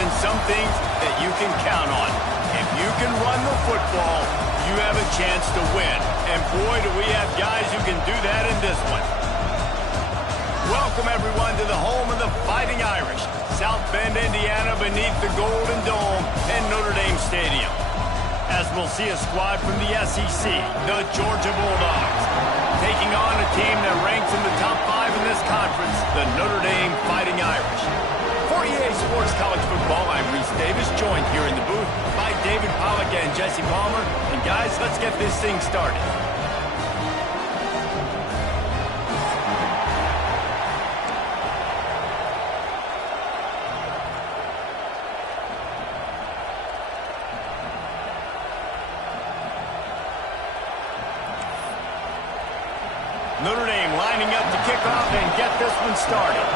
been some things that you can count on. If you can run the football, you have a chance to win. And boy, do we have guys who can do that in this one. Welcome, everyone, to the home of the Fighting Irish, South Bend, Indiana, beneath the Golden Dome and Notre Dame Stadium. As we'll see a squad from the SEC, the Georgia Bulldogs, taking on a team that ranks in the top 5 in this conference, the Notre Dame Fighting Irish. For EA Sports College Football, I'm Reese Davis, joined here in the booth by David Pollack and Jesse Palmer. And guys, let's get this thing started. Notre Dame lining up to kick off and get this one started.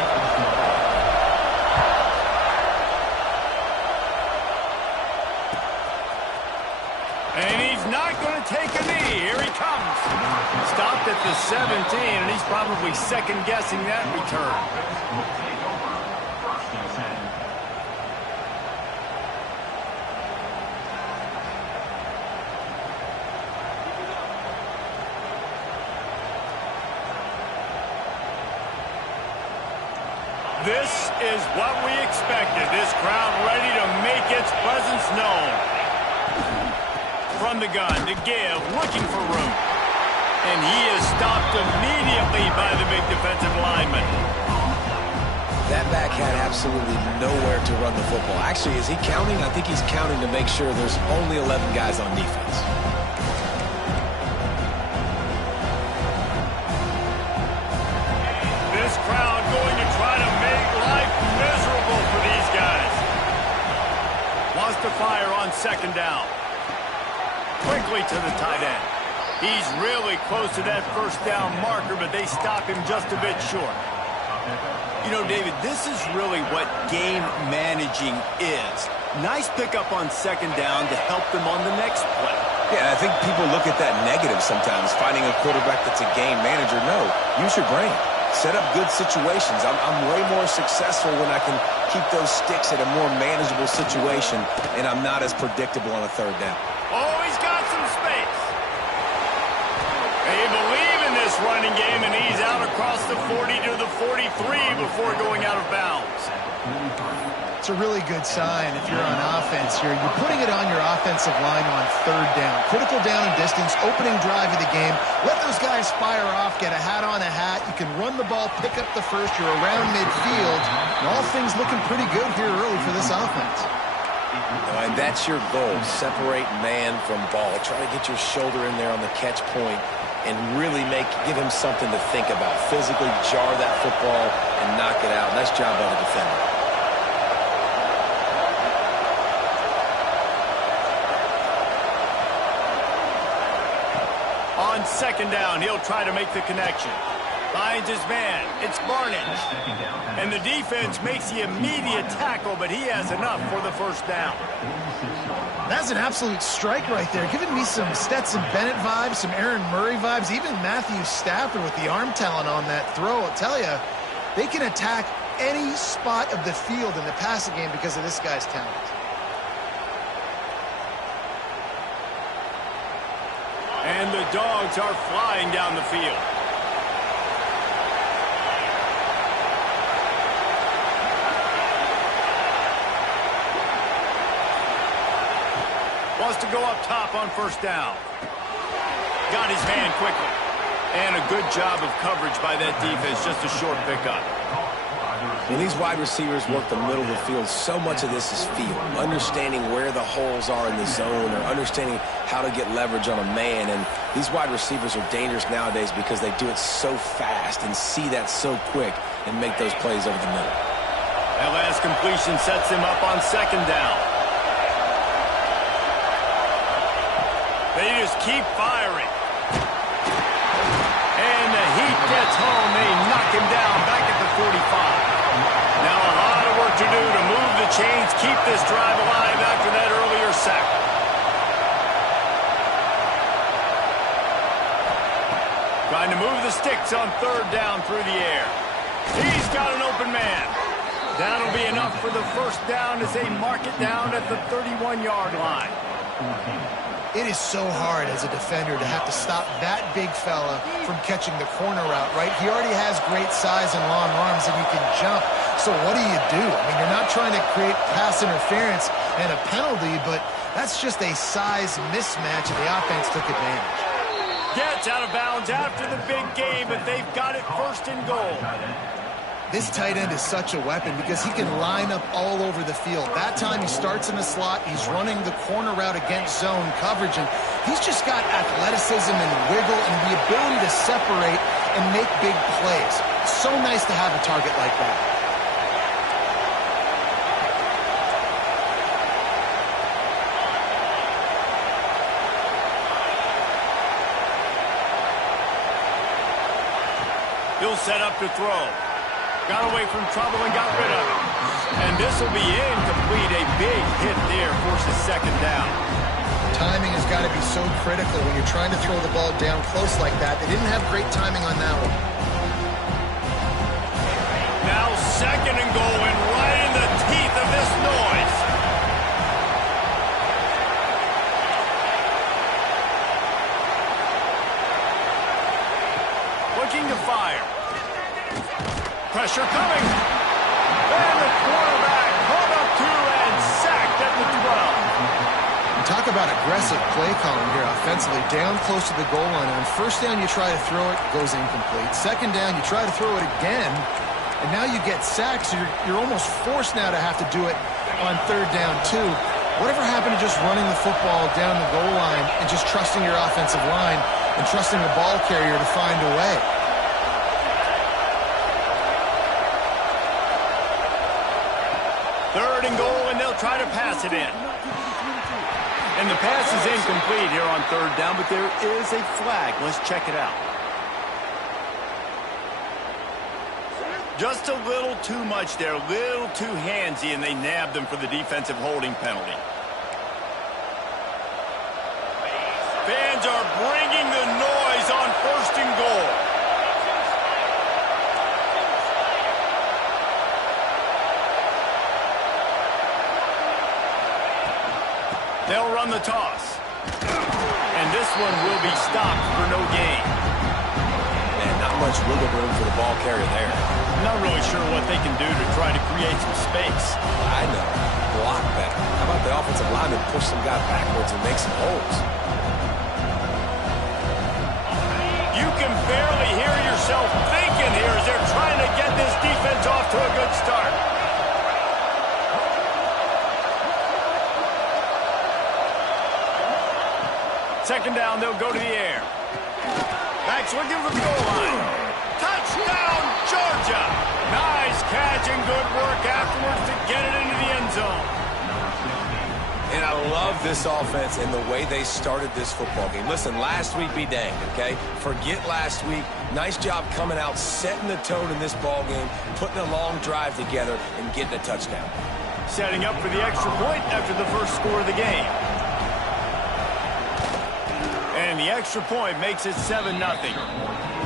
And he's not going to take a knee. Here he comes. Stopped at the 17, and he's probably second-guessing that return. This is what we expected. This crowd ready to make its presence known. From the gun to give, looking for room. And he is stopped immediately by the big defensive lineman. That back had absolutely nowhere to run the football. Actually, is he counting? I think he's counting to make sure there's only 11 guys on defense. This crowd going to try to make life miserable for these guys. Wants to fire on second down. Quickly to the tight end. He's really close to that first down marker, but they stop him just a bit short. You know, David, this is really what game managing is. Nice pickup on second down to help them on the next play. Yeah, I think people look at that negative sometimes, finding a quarterback that's a game manager. No, use your brain. Set up good situations. I'm way more successful when I can keep those sticks at a more manageable situation, and I'm not as predictable on a third down. Oh, he's got some space. They believe in this running game, and he's out across the 40 to the 43 before going out of bounds. It's a really good sign if you're on offense here. You're putting it on your offensive line on third down. Critical down and distance, opening drive of the game. Let those guys fire off, get a hat on a hat. You can run the ball, pick up the first. You're around midfield. And all things looking pretty good here early for this offense. And that's your goal. Separate man from ball. Try to get your shoulder in there on the catch point and really give him something to think about. Physically jar that football and knock it out. Nice job by the defender. On second down, he'll try to make the connection. Finds his man. It's Barnage. And the defense makes the immediate tackle, but he has enough for the first down. That's an absolute strike right there. Giving me some Stetson Bennett vibes, some Aaron Murray vibes, even Matthew Stafford with the arm talent on that throw. I'll tell you, they can attack any spot of the field in the passing game because of this guy's talent. And the Dogs are flying down the field. Wants to go up top on first down. Got his man quickly. And a good job of coverage by that defense. Just a short pickup. When these wide receivers work the middle of the field, so much of this is feel. Understanding where the holes are in the zone or understanding how to get leverage on a man. And these wide receivers are dangerous nowadays because they do it so fast and see that so quick and make those plays over the middle. That last completion sets him up on second down. They just keep firing. And the heat gets home. They knock him down back at the 45. Now a lot of work to do to move the chains, keep this drive alive after that earlier sack. Trying to move the sticks on third down through the air. He's got an open man. That'll be enough for the first down as they mark it down at the 31-yard line. It is so hard as a defender to have to stop that big fella from catching the corner route, right? He already has great size and long arms, and he can jump. So what do? I mean, you're not trying to create pass interference and a penalty, but that's just a size mismatch, and the offense took advantage. Gets out of bounds after the big game, but they've got it first and goal. This tight end is such a weapon because he can line up all over the field. That time he starts in the slot. He's running the corner route against zone coverage, and he's just got athleticism and wiggle and the ability to separate and make big plays. So nice to have a target like that. He'll set up to throw. Got away from trouble and got rid of it. And this will be incomplete. A big hit there forces second down. Timing has got to be so critical when you're trying to throw the ball down close like that. They didn't have great timing on that one. Now second and goal, and right in the teeth of this noise. Looking to fire. Pressure coming. And the quarterback hung up two and sacked at the 12. Talk about aggressive play calling here offensively. Down close to the goal line. On first down, you try to throw it, goes incomplete. Second down, you try to throw it again, and now you get sacked, so you're almost forced now to have to do it on third down, too. Whatever happened to just running the football down the goal line and just trusting your offensive line and trusting the ball carrier to find a way? Third and goal, and they'll try to pass it in. And the pass is incomplete here on third down, but there is a flag. Let's check it out. Just a little too much there, a little too handsy, and they nabbed them for the defensive holding penalty. Fans are bringing the noise on first and goal. They'll run the toss. And this one will be stopped for no gain. Man, not much wiggle room for the ball carrier there. I'm not really sure what they can do to try to create some space. I know. Block better. How about the offensive lineman push some guy backwards and make some holes? You can barely hear yourself thinking here as they're trying to get this defense off to a good start. Second down, they'll go to the air. Backs looking for the goal line. Touchdown, Georgia! Nice catch and good work afterwards to get it into the end zone. And I love this offense and the way they started this football game. Listen, last week be danged, okay? Forget last week. Nice job coming out, setting the tone in this ball game, putting a long drive together, and getting a touchdown. Setting up for the extra point after the first score of the game. And the extra point makes it 7-0.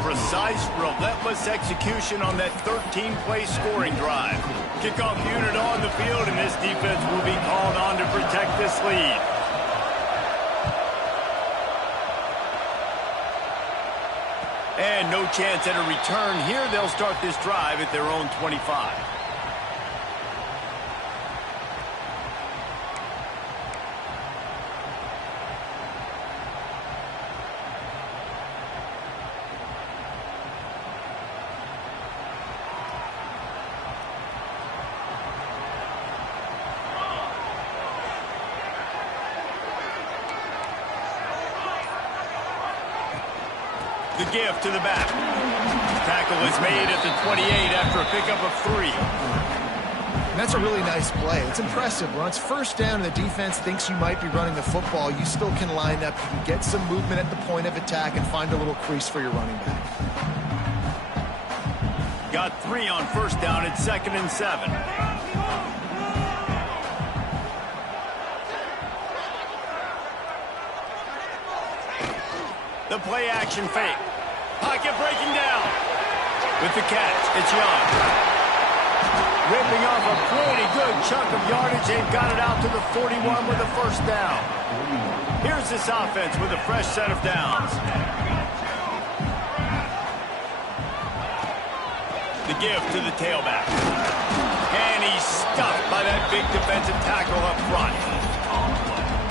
Precise, relentless execution on that 13-play scoring drive. Kickoff unit on the field, and this defense will be called on to protect this lead. And no chance at a return here. They'll start this drive at their own 25. The give to the back. Tackle is made at the 28 after a pickup of 3. And that's a really nice play. It's impressive. When it's first down and the defense thinks you might be running the football, you still can line up. You can get some movement at the point of attack and find a little crease for your running back. Got 3 on first down at 2nd and 7. The play action fake. Pocket breaking down. With the catch, it's Young. Ripping off a pretty good chunk of yardage. They've got it out to the 41 with a first down. Here's this offense with a fresh set of downs. The give to the tailback. And he's stuffed by that big defensive tackle up front.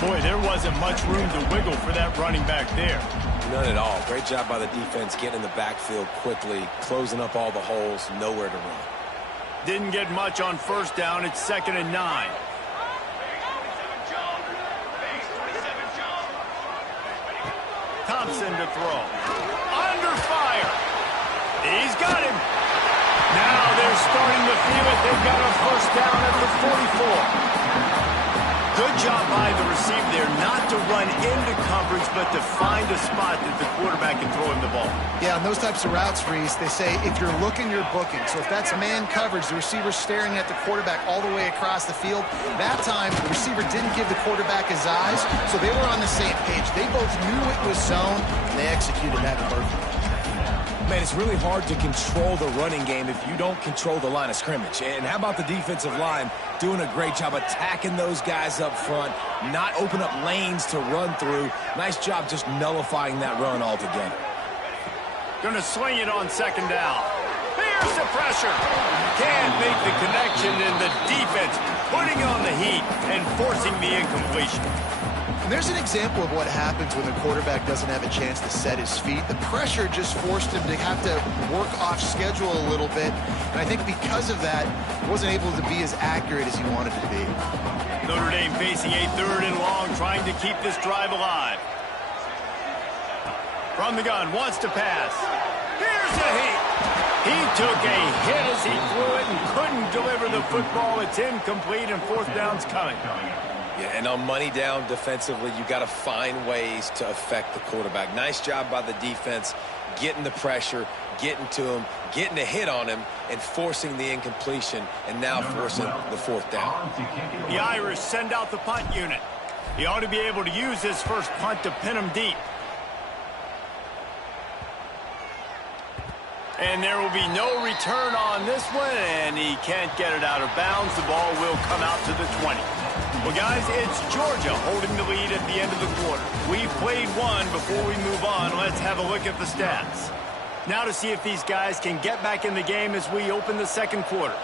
Boy, there wasn't much room to wiggle for that running back there. None at all. Great job by the defense getting in the backfield quickly, closing up all the holes, nowhere to run. Didn't get much on first down. It's 2nd and 9. Thompson to throw. Under fire. He's got him. Now they're starting to feel it. They've got a first down at the 44. Good job by the receiver there not to run into coverage, but to find a spot that the quarterback can throw him the ball. Yeah, on those types of routes, Reese, they say if you're looking, you're booking. So if that's man coverage, the receiver's staring at the quarterback all the way across the field. That time, the receiver didn't give the quarterback his eyes, so they were on the same page. They both knew it was zone, and they executed that perfectly. Man, it's really hard to control the running game if you don't control the line of scrimmage. And how about the defensive line doing a great job attacking those guys up front, not open up lanes to run through. Nice job just nullifying that run altogether. Gonna swing it on 2nd down. Here's the pressure. Can't make the connection, and the defense putting on the heat and forcing the incompletion. And there's an example of what happens when the quarterback doesn't have a chance to set his feet. The pressure just forced him to have to work off schedule a little bit. And I think because of that, he wasn't able to be as accurate as he wanted to be. Notre Dame facing a 3rd and long, trying to keep this drive alive. From the gun, wants to pass. Here's the heat. He took a hit as he threw it and couldn't deliver the football. It's incomplete, and 4th down's coming. Yeah, and on money down defensively, you got to find ways to affect the quarterback. Nice job by the defense, getting the pressure, getting to him, getting a hit on him, and forcing the incompletion, and now forcing the 4th down. The Irish send out the punt unit. He ought to be able to use his first punt to pin him deep. And there will be no return on this one, and he can't get it out of bounds. The ball will come out to the 20. Well, guys, it's Georgia holding the lead at the end of the quarter. We've played one. Before we move on, let's have a look at the stats. Now to see if these guys can get back in the game as we open the 2nd quarter.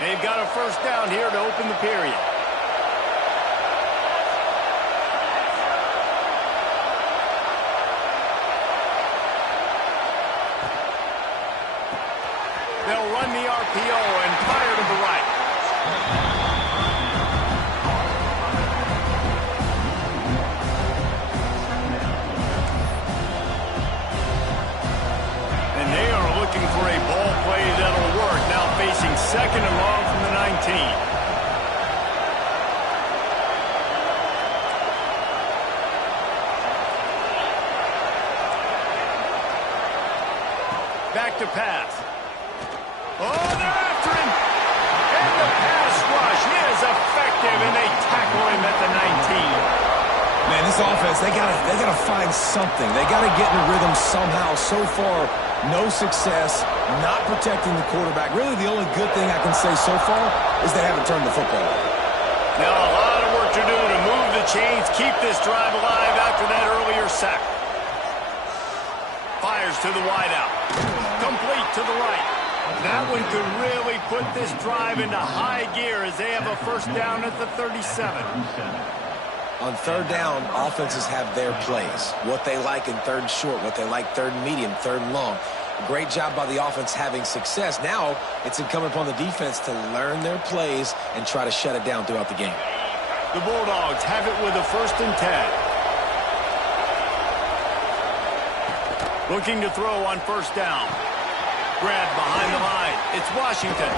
They've got a first down here to open the period. They'll run the RPO and fire to the right. And they are looking for a ball play that'll work. Now facing 2nd and long from the 19. Back to pass. Oh, they're after him. And the pass rush is effective, and they tackle him at the 19. Man, this offense, they gotta find something. They gotta get in a rhythm somehow. So far, no success, not protecting the quarterback. Really, the only good thing I can say so far is they haven't turned the football over. Now, a lot of work to do to move the chains, keep this drive alive after that earlier sack. Fires to the wideout. Complete to the right. That one could really put this drive into high gear as they have a first down at the 37. On 3rd down, offenses have their plays. What they like in 3rd and short, what they like 3rd and medium, 3rd and long. Great job by the offense having success. Now it's incumbent upon the defense to learn their plays and try to shut it down throughout the game. The Bulldogs have it with a 1st and 10. Looking to throw on 1st down. Grab behind the line. It's Washington.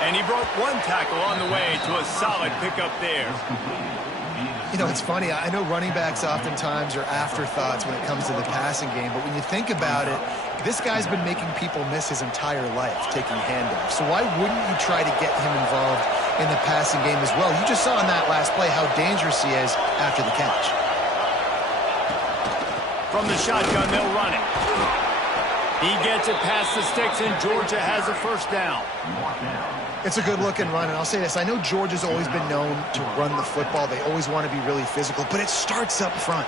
And he broke one tackle on the way to a solid pickup there. You know, it's funny. I know running backs oftentimes are afterthoughts when it comes to the passing game, but when you think about it, this guy's been making people miss his entire life taking handoffs. So why wouldn't you try to get him involved in the passing game as well? You just saw in that last play how dangerous he is after the catch. From the shotgun, they'll run it. He gets it past the sticks, and Georgia has a first down. It's a good-looking run, and I'll say this. I know Georgia's always been known to run the football. They always want to be really physical, but it starts up front.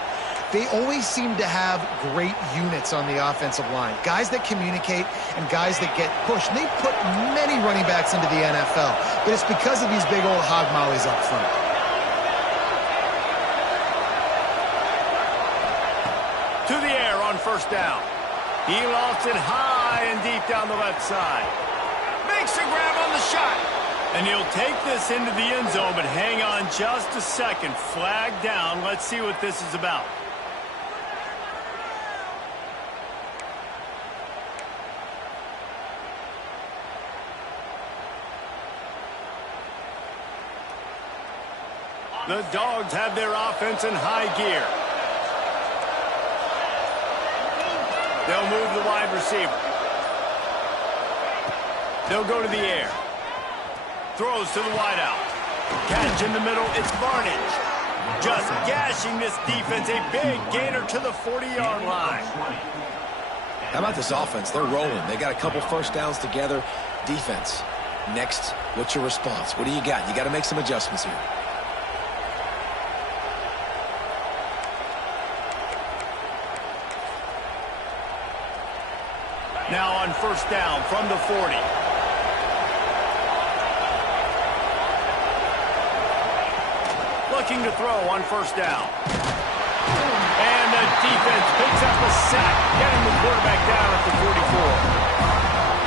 They always seem to have great units on the offensive line, guys that communicate and guys that get pushed. And they've put many running backs into the NFL, but it's because of these big old hog mollies up front. To the air on first down. He lofts it high and deep down the left side. Makes a grab on the shot. And he'll take this into the end zone, but hang on just a second. Flag down. Let's see what this is about. The Dogs have their offense in high gear. They'll move the wide receiver. They'll go to the air. Throws to the wideout. Catch in the middle. It's Barnage. Just gashing this defense. A big gainer to the 40-yard line. How about this offense? They're rolling. They got a couple first downs together. Defense. Next, what's your response? What do you got? You got to make some adjustments here. Now on first down from the 40. Looking to throw on first down. And the defense picks up a sack, getting the quarterback down at the 44.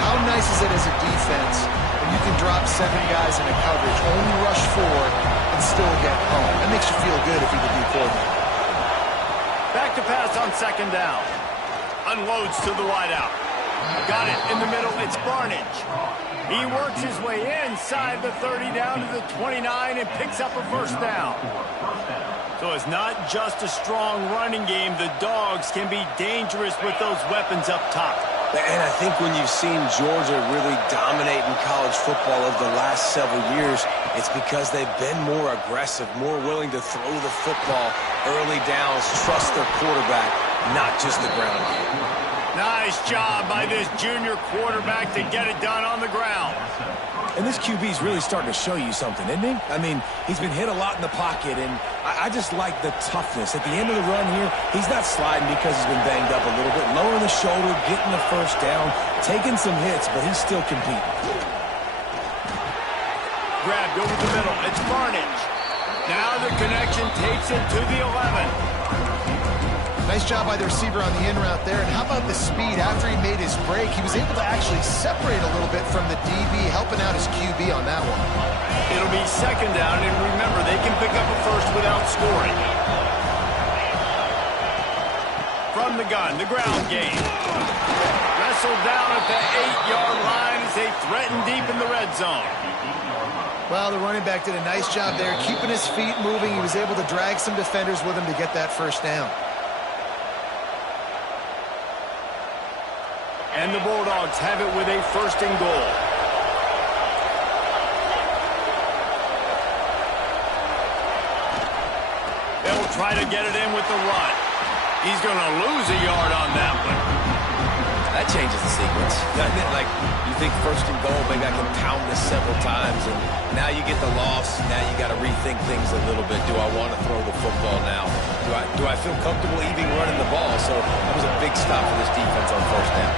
How nice is it as a defense when you can drop 7 guys in a coverage, only rush 4, and still get home? That makes you feel good if you're the D coordinator. Back to pass on second down. Unloads to the wideout. Got it in the middle. It's Barnage. He works his way inside the 30 down to the 29 and picks up a first down. So it's not just a strong running game. The Dogs can be dangerous with those weapons up top. And I think when you've seen Georgia really dominate in college football over the last several years, it's because they've been more aggressive, more willing to throw the football early downs, trust their quarterback, not just the ground game. Nice job by this junior quarterback to get it done on the ground. And this QB's really starting to show you something, isn't he? I mean, he's been hit a lot in the pocket, and I just like the toughness. At the end of the run here, he's not sliding because he's been banged up a little bit. Lowering the shoulder, getting the first down, taking some hits, but he's still competing. Grabbed over the middle. It's Barnage. Now the connection takes it to the 11. Nice job by the receiver on the in route there. And how about the speed? After he made his break, he was able to actually separate a little bit from the DB, helping out his QB on that one. It'll be second down, and remember, they can pick up a first without scoring. From the gun, the ground game. Wrestled down at the 8-yard line as they threaten deep in the red zone. Well, the running back did a nice job there, keeping his feet moving. He was able to drag some defenders with him to get that first down. And the Bulldogs have it with a first and goal. They'll try to get it in with the run. He's going to lose a yard on that one. That changes the sequence, doesn't it? Like, you think first and goal, maybe I can pound this several times, and now you get the loss. Now you got to rethink things a little bit. Do I want to throw the football now? Do I feel comfortable even running the ball? So that was a big stop for this defense on first down.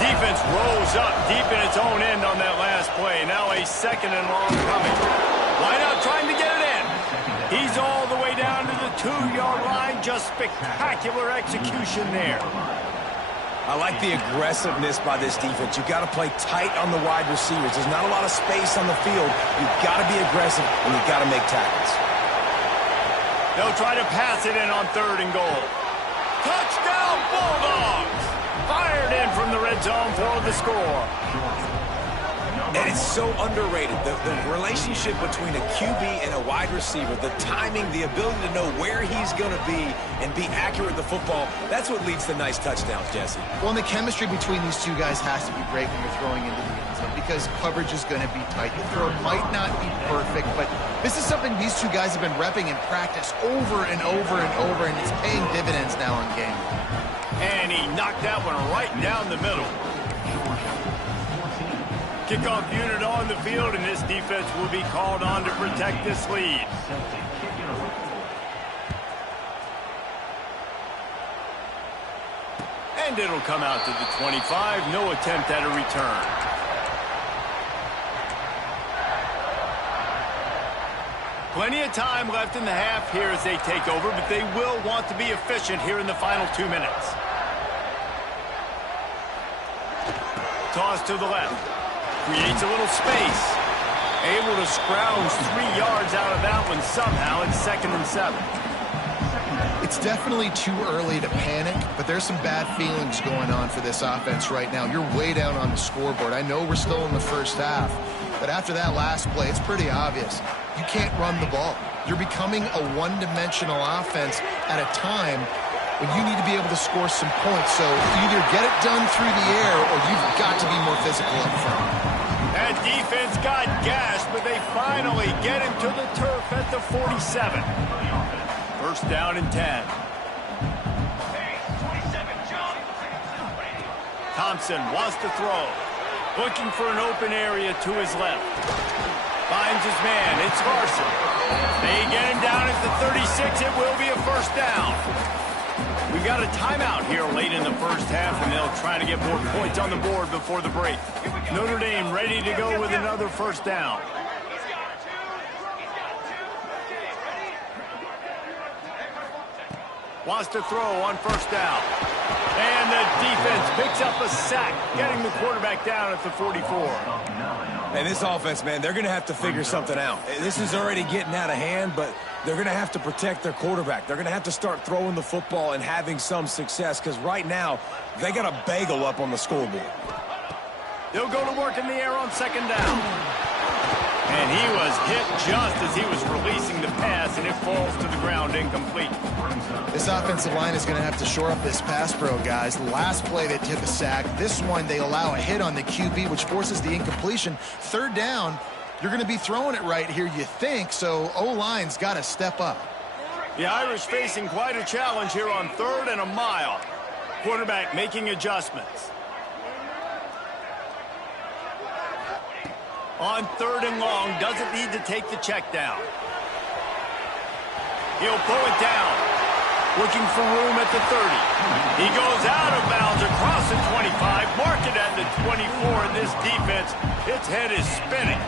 Defense rolls up deep in its own end on that last play. Now a second and long coming. Why not trying to get it in? He's all the way down to the 2-yard line. Just spectacular execution there. I like the aggressiveness by this defense. You've got to play tight on the wide receivers. There's not a lot of space on the field. You've got to be aggressive, and you've got to make tackles. They'll try to pass it in on third and goal. Touchdown, Bulldogs! Fired in from the red zone for the score. And it's so underrated. The relationship between a QB and a wide receiver, the timing, the ability to know where he's going to be and be accurate with the football, that's what leads to nice touchdowns, Jesse. Well, and the chemistry between these two guys has to be great when you're throwing into the end zone. him because coverage is going to be tight. The throw might not be perfect, but this is something these two guys have been repping in practice over and over and over, and it's paying dividends now in game. And he knocked that one right down the middle. Kickoff unit on the field, and this defense will be called on to protect this lead. And it'll come out to the 25. No attempt at a return. Plenty of time left in the half here as they take over, but they will want to be efficient here in the final 2 minutes. Toss to the left. Creates a little space. Able to scrounge 3 yards out of that one somehow. It's 2nd and 7. It's definitely too early to panic, but there's some bad feelings going on for this offense right now. You're way down on the scoreboard. I know we're still in the first half, but after that last play, it's pretty obvious. You can't run the ball. You're becoming a one-dimensional offense at a time when you need to be able to score some points. So either get it done through the air or you've got to be more physical up front. That defense got gashed, but they finally get him to the turf at the 47. First down and 10. Thompson wants to throw. Looking for an open area to his left. Finds his man. It's Larson. They get him down at the 36. It will be a first down. We've got a timeout here late in the first half, and they'll try to get more points on the board before the break. Notre Dame ready to go with another first down. Wants to throw on first down. And the defense picks up a sack, getting the quarterback down at the 44. And this offense, man, they're going to have to figure something out. This is already getting out of hand, but they're going to have to protect their quarterback. They're going to have to start throwing the football and having some success, because right now, they got a bagel up on the scoreboard. They'll go to work in the air on second down. And he was hit just as he was releasing the pass, and it falls to the ground incomplete. This offensive line is going to have to shore up this pass pro, guys. The last play they took a sack. This one they allow a hit on the QB, which forces the incompletion. Third down, you're going to be throwing it right here, you think, so O-line's got to step up. The Irish facing quite a challenge here on 3rd and a mile. Quarterback making adjustments. On 3rd and long, doesn't need to take the check down. He'll pull it down. Looking for room at the 30. He goes out of bounds across the 25. Mark it at the 24, and this defense, its head is spinning.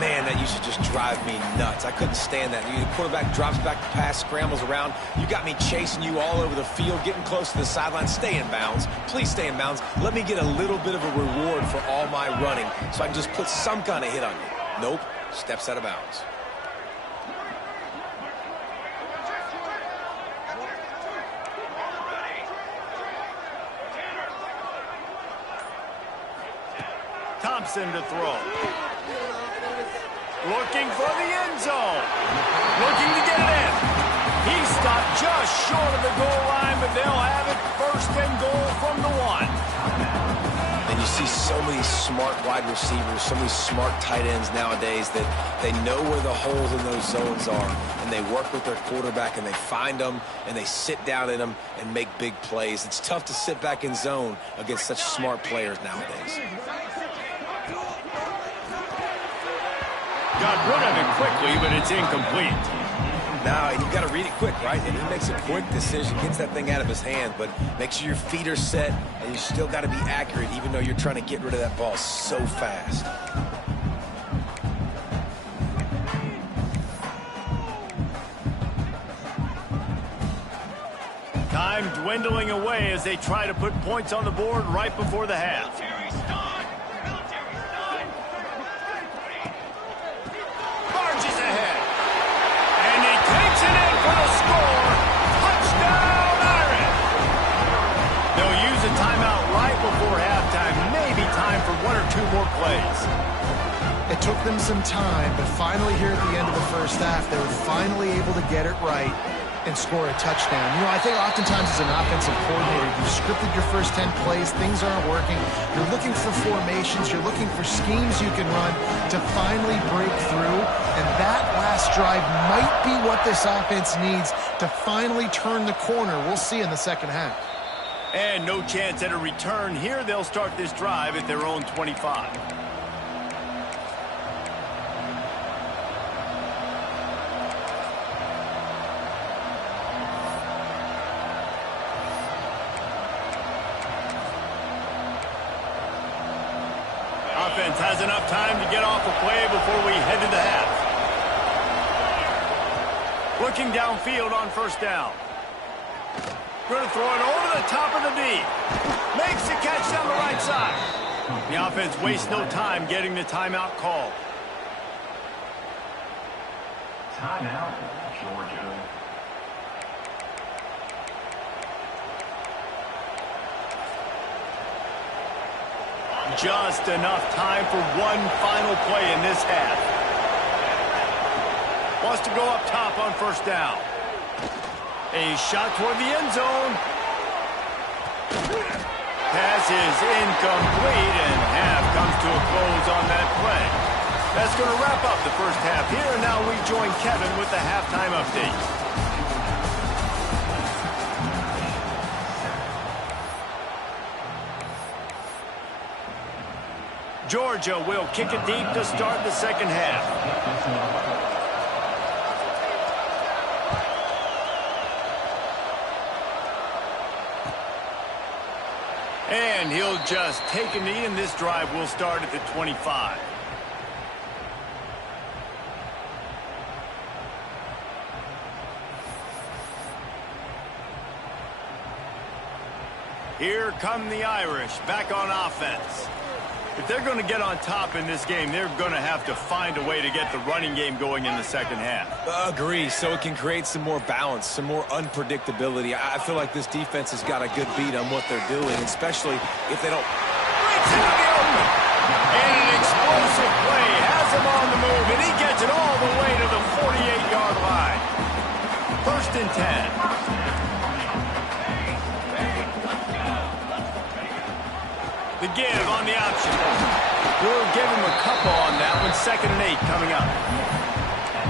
Man, that used to just drive me nuts. I couldn't stand that. The quarterback drops back the pass, scrambles around. You got me chasing you all over the field, getting close to the sideline. Stay in bounds. Please stay in bounds. Let me get a little bit of a reward for all my running so I can just put some kind of hit on you. Nope. Steps out of bounds. Thompson to throw. Looking for the end zone. Looking to get it in. He stopped just short of the goal line, but they'll have it 1st and goal from the 1. And you see so many smart wide receivers, so many smart tight ends nowadays that they know where the holes in those zones are, and they work with their quarterback, and they find them, and they sit down in them and make big plays. It's tough to sit back in zone against such smart players nowadays. Got rid of it quickly, but it's incomplete. Now, you got to read it quick, right? And he makes a quick decision, gets that thing out of his hand, but make sure your feet are set, and you still got to be accurate, even though you're trying to get rid of that ball so fast. Time dwindling away as they try to put points on the board right before the half. For 1 or 2 more plays. It took them some time, but finally here at the end of the first half, they were finally able to get it right. and score a touchdown. You know, I think oftentimes as an offensive coordinator, you've scripted your first 10 plays, things aren't working. You're looking for formations, you're looking for schemes you can run to finally break through, and that last drive might be what this offense needs to finally turn the corner. We'll see in the second half. And no chance at a return here. They'll start this drive at their own 25. Offense has enough time to get off a play before we head to the half. Looking downfield on first down. Going to throw it over the top of the D. Makes the catch down the right side. The offense wastes no time getting the timeout called. Timeout, Georgia. Just enough time for one final play in this half. Wants to go up top on first down. A shot toward the end zone. Pass is incomplete, and half comes to a close on that play. That's going to wrap up the first half here, and now we join Kevin with the halftime update. Georgia will kick it deep to start the second half. And he'll just take a knee, and this drive will start at the 25. Here come the Irish back on offense. If they're going to get on top in this game, they're going to have to find a way to get the running game going in the second half. Agree, so it can create some more balance, some more unpredictability. I feel like this defense has got a good beat on what they're doing, especially if they don't... Breaks into the open! And an explosive play has him on the move, and he gets it all the way to the 48-yard line. First and 10. The give on the option. We'll give him a couple on that one. 2nd and 8 coming up.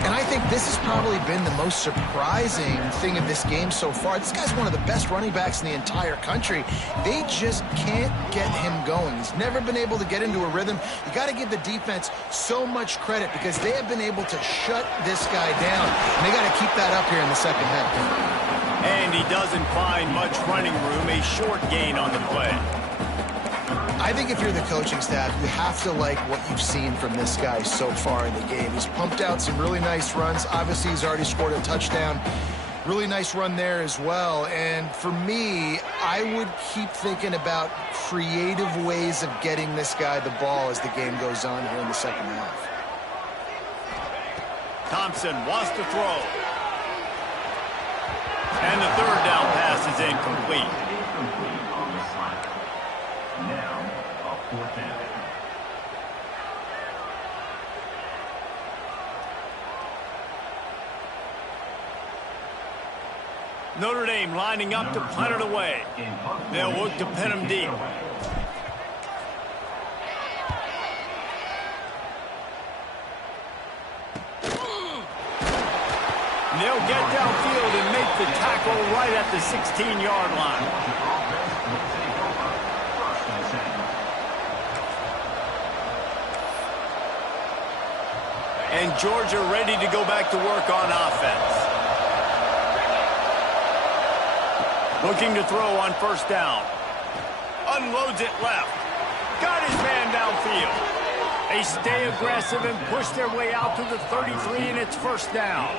And I think this has probably been the most surprising thing of this game so far. This guy's one of the best running backs in the entire country. They just can't get him going. He's never been able to get into a rhythm. You got to give the defense so much credit because they have been able to shut this guy down. And they got to keep that up here in the second half. And he doesn't find much running room. A short gain on the play. I think if you're the coaching staff, you have to like what you've seen from this guy so far in the game. He's pumped out some really nice runs. Obviously, he's already scored a touchdown. Really nice run there as well. And for me, I would keep thinking about creative ways of getting this guy the ball as the game goes on here in the second half. Thompson wants to throw. And the third down pass is incomplete. Notre Dame lining up to punt it away. They'll look to pin him deep. And they'll get downfield and make the tackle right at the 16-yard line. And Georgia ready to go back to work on offense. Looking to throw on first down. Unloads it left. Got his man downfield. They stay aggressive and push their way out to the 33, and it's first down.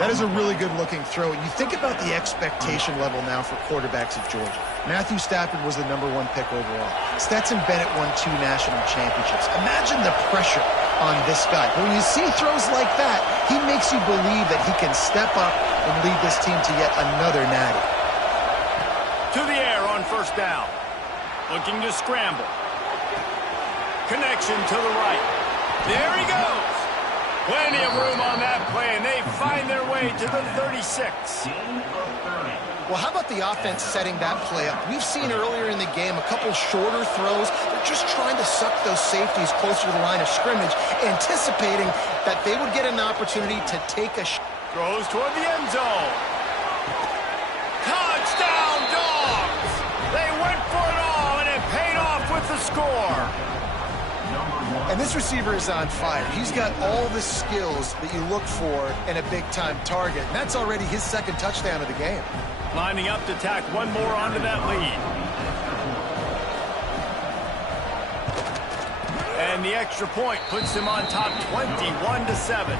That is a really good-looking throw. You think about the expectation level now for quarterbacks of Georgia. Matthew Stafford was the #1 pick overall. Stetson Bennett won 2 national championships. Imagine the pressure on this guy. But when you see throws like that, he makes you believe that he can step up and lead this team to yet another natty. To the air on first down. Looking to scramble. Connection to the right. There he goes. Plenty of room on that play, and they find their way to the 36. Well, how about the offense setting that play up? We've seen earlier in the game a couple shorter throws. They're just trying to suck those safeties closer to the line of scrimmage, anticipating that they would get an opportunity to take a shot. Throws toward the end zone. Touchdown, Dogs! They went for it all, and it paid off with the score. And this receiver is on fire. He's got all the skills that you look for in a big-time target. And that's already his second touchdown of the game. Lining up to tack one more onto that lead. And the extra point puts them on top 21-7.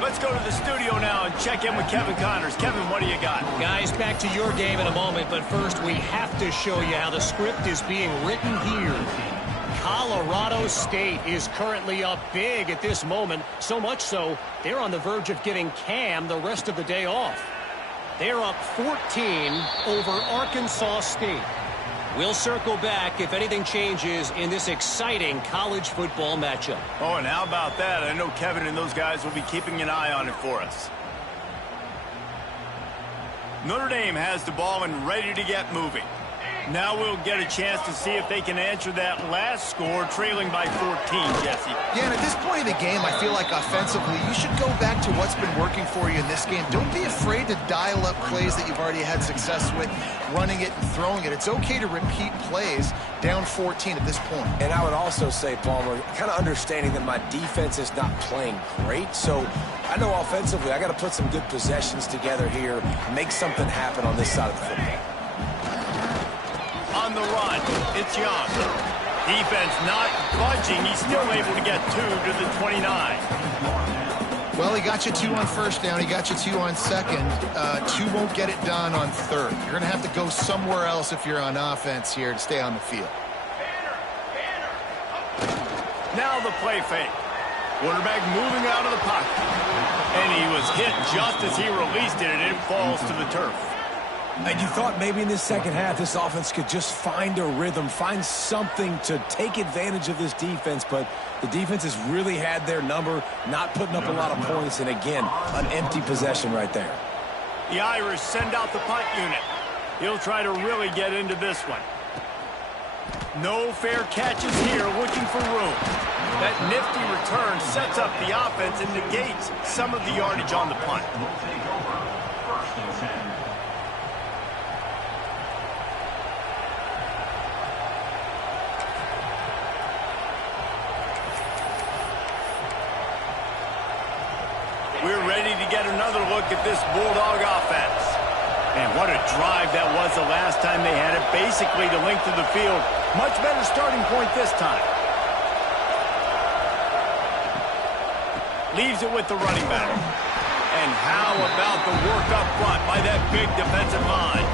Let's go to the studio now and check in with Kevin Connors. Kevin, what do you got? Guys, back to your game in a moment, but first we have to show you how the script is being written here. Colorado State is currently up big at this moment, so much so they're on the verge of giving Cam the rest of the day off. They're up 14 over Arkansas State. We'll circle back if anything changes in this exciting college football matchup. Oh, and how about that? I know Kevin and those guys will be keeping an eye on it for us. Notre Dame has the ball and ready to get moving. Now we'll get a chance to see if they can answer that last score, trailing by 14, Jesse. Yeah, and at this point of the game, I feel like offensively, you should go back to what's been working for you in this game. Don't be afraid to dial up plays that you've already had success with, running it and throwing it. It's okay to repeat plays down 14 at this point. And I would also say, Palmer, kind of understanding that my defense is not playing great, so I know offensively I got to put some good possessions together here, make something happen on this side of the football. On the run, it's Young. Defense not budging. He's still able to get 2 to the 29. Well, he got you 2 on first down. He got you 2 on second. 2 won't get it done on third. You're going to have to go somewhere else if you're on offense here to stay on the field. Now the play fake. Quarterback moving out of the pocket. And he was hit just as he released it, and it falls to the turf. And you thought maybe in this second half this offense could just find a rhythm, find something to take advantage of this defense, but the defense has really had their number, not putting up a lot of points, and again, an empty possession right there. The Irish send out the punt unit. He'll try to really get into this one. No fair catches here, looking for room. That nifty return sets up the offense and negates some of the yardage on the punt. We're ready to get another look at this Bulldog offense. And what a drive that was the last time they had it. Basically the length of the field. Much better starting point this time. Leaves it with the running back. And how about the work up front by that big defensive line?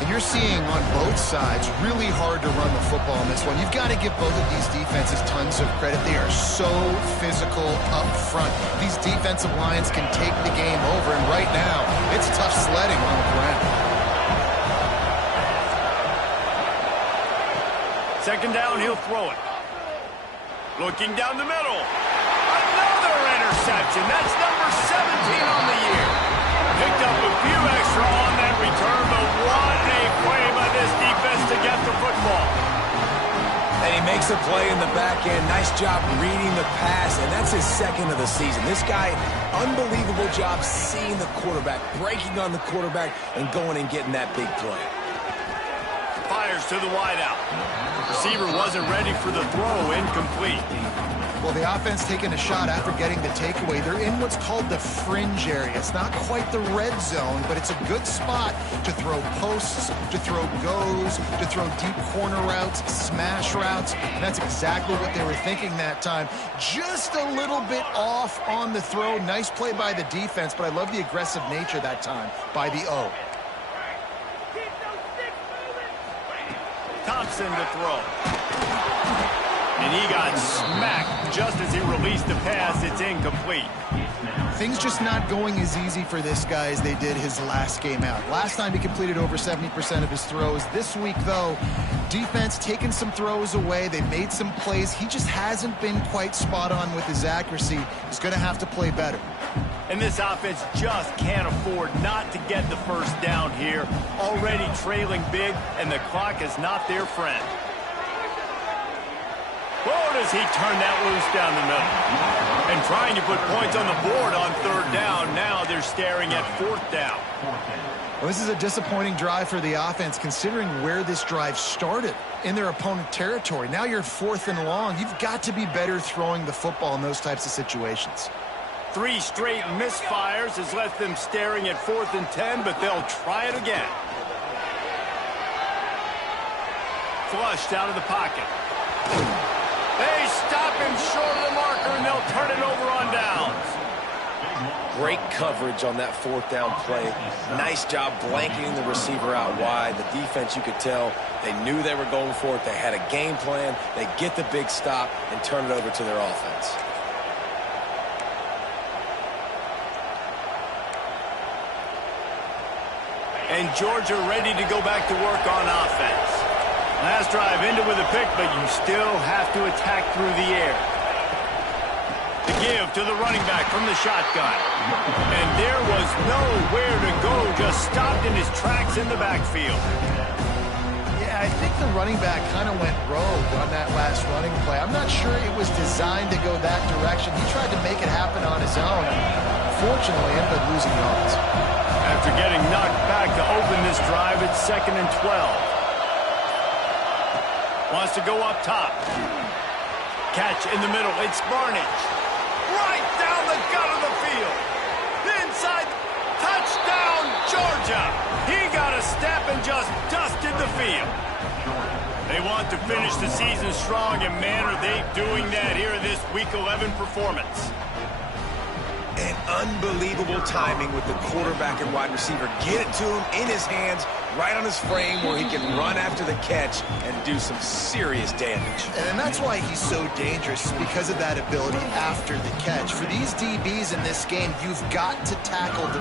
And you're seeing on both sides really hard to run the football in this one. You've got to give both of these defenses tons of credit. They are so physical up front. These defensive lines can take the game over, and right now it's tough sledding on the ground. Second down, he'll throw it. Looking down the middle. Another interception. That's number 17 on the year. Picked up a few extra on that return, but what a play by this defense to get the football. And he makes a play in the back end. Nice job reading the pass, and that's his second of the season. This guy, unbelievable job seeing the quarterback, breaking on the quarterback, and going and getting that big play. Fires to the wideout. Receiver wasn't ready for the throw, incomplete. Well, the offense taking a shot after getting the takeaway. They're in what's called the fringe area. It's not quite the red zone, but it's a good spot to throw posts, to throw goes, to throw deep corner routes, smash routes. And that's exactly what they were thinking that time. Just a little bit off on the throw. Nice play by the defense, but I love the aggressive nature that time by the O. Thompson to throw. And he got smacked just as he released the pass. It's incomplete. Things just not going as easy for this guy as they did his last game out. Last time he completed over 70% of his throws. This week, though, defense taking some throws away. They made some plays. He just hasn't been quite spot on with his accuracy. He's going to have to play better. And this offense just can't afford not to get the first down here. Already trailing big, and the clock is not their friend. Oh, does he turn that loose down the middle? And trying to put points on the board on third down. Now they're staring at fourth down. Well, this is a disappointing drive for the offense, considering where this drive started in their opponent territory. Now you're 4th and long. You've got to be better throwing the football in those types of situations. 3 straight misfires has left them staring at 4th and 10, but they'll try it again. Flushed out of the pocket. They stop him short of the marker, and they'll turn it over on downs. Great coverage on that 4th down play. Nice job blanketing the receiver out wide. The defense, you could tell, they knew they were going for it. They had a game plan. They get the big stop and turn it over to their offense. And Georgia ready to go back to work on offense. Last drive ended with a pick, but you still have to attack through the air. The give to the running back from the shotgun. And there was nowhere to go, just stopped in his tracks in the backfield. Yeah, I think the running back kind of went rogue on that last running play. I'm not sure it was designed to go that direction. He tried to make it happen on his own. Fortunately, ended up losing yards. After getting knocked back to open this drive, it's 2nd and 12. Wants to go up top. Catch in the middle. It's Barnage. Right down the gut of the field. Inside. Touchdown, Georgia. He got a step and just dusted the field. They want to finish the season strong, and man, are they doing that here in this Week 11 performance. And unbelievable timing with the quarterback and wide receiver. Get it to him in his hands, right on his frame where he can run after the catch and do some serious damage. And that's why he's so dangerous, because of that ability after the catch. For these DBs in this game, you've got to tackle the